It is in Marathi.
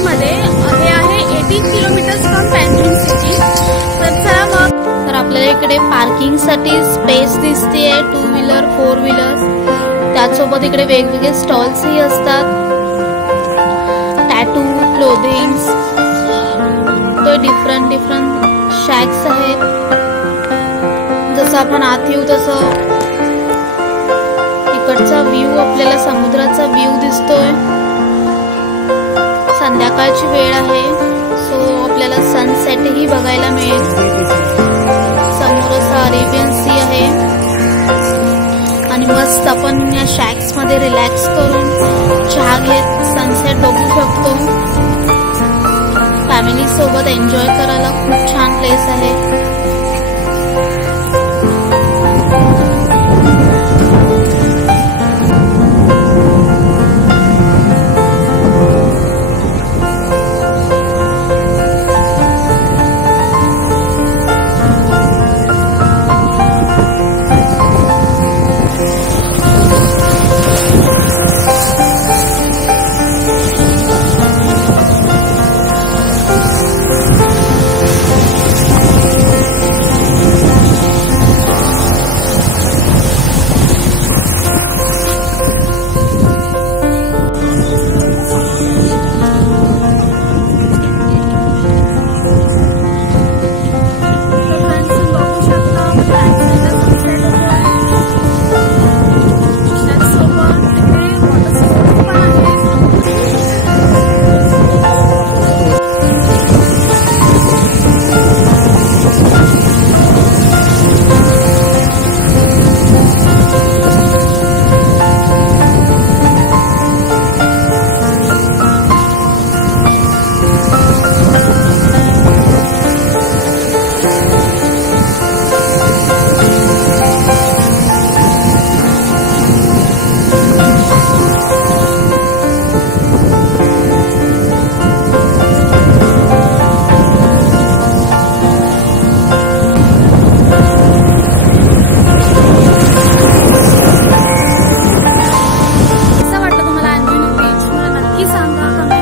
सिटीमध्ये हे आहे 18 किलोमीटर्स फ्रॉम पेंगुइन सिटी। तर चला मग, तर आपल्याला इकडे पार्किंगसाठी स्पेस दिसतेय, 2 व्हीलर 4 व्हीलर्स। त्यासोबत इकडे वेगवेगळे स्टॉल्सही असतात, टॅटू, क्लोथिंग्स, तो डिफरंट शॅक्स आहेत। जसं आपण आत येऊ तसं इकडचा व्ह्यू, आपल्याला समुद्राचा व्ह्यू दिसतोय। संध्याकाळची वेळ आहे, सो आपल्याला सनसेटही बघायला मिळेल। समोर असं अरेबियन सी आहे आणि मस्त आपण या शॅक्स मध्ये रिलॅक्स करून चहा घेत सनसेट बघू शकतो। फॅमिली सोबत एन्जॉय करायला खूप छान प्लेस आहे। कसा वाटलं तुम्हाला अँजोनी बीच? मला नक्की सांगा कमेंट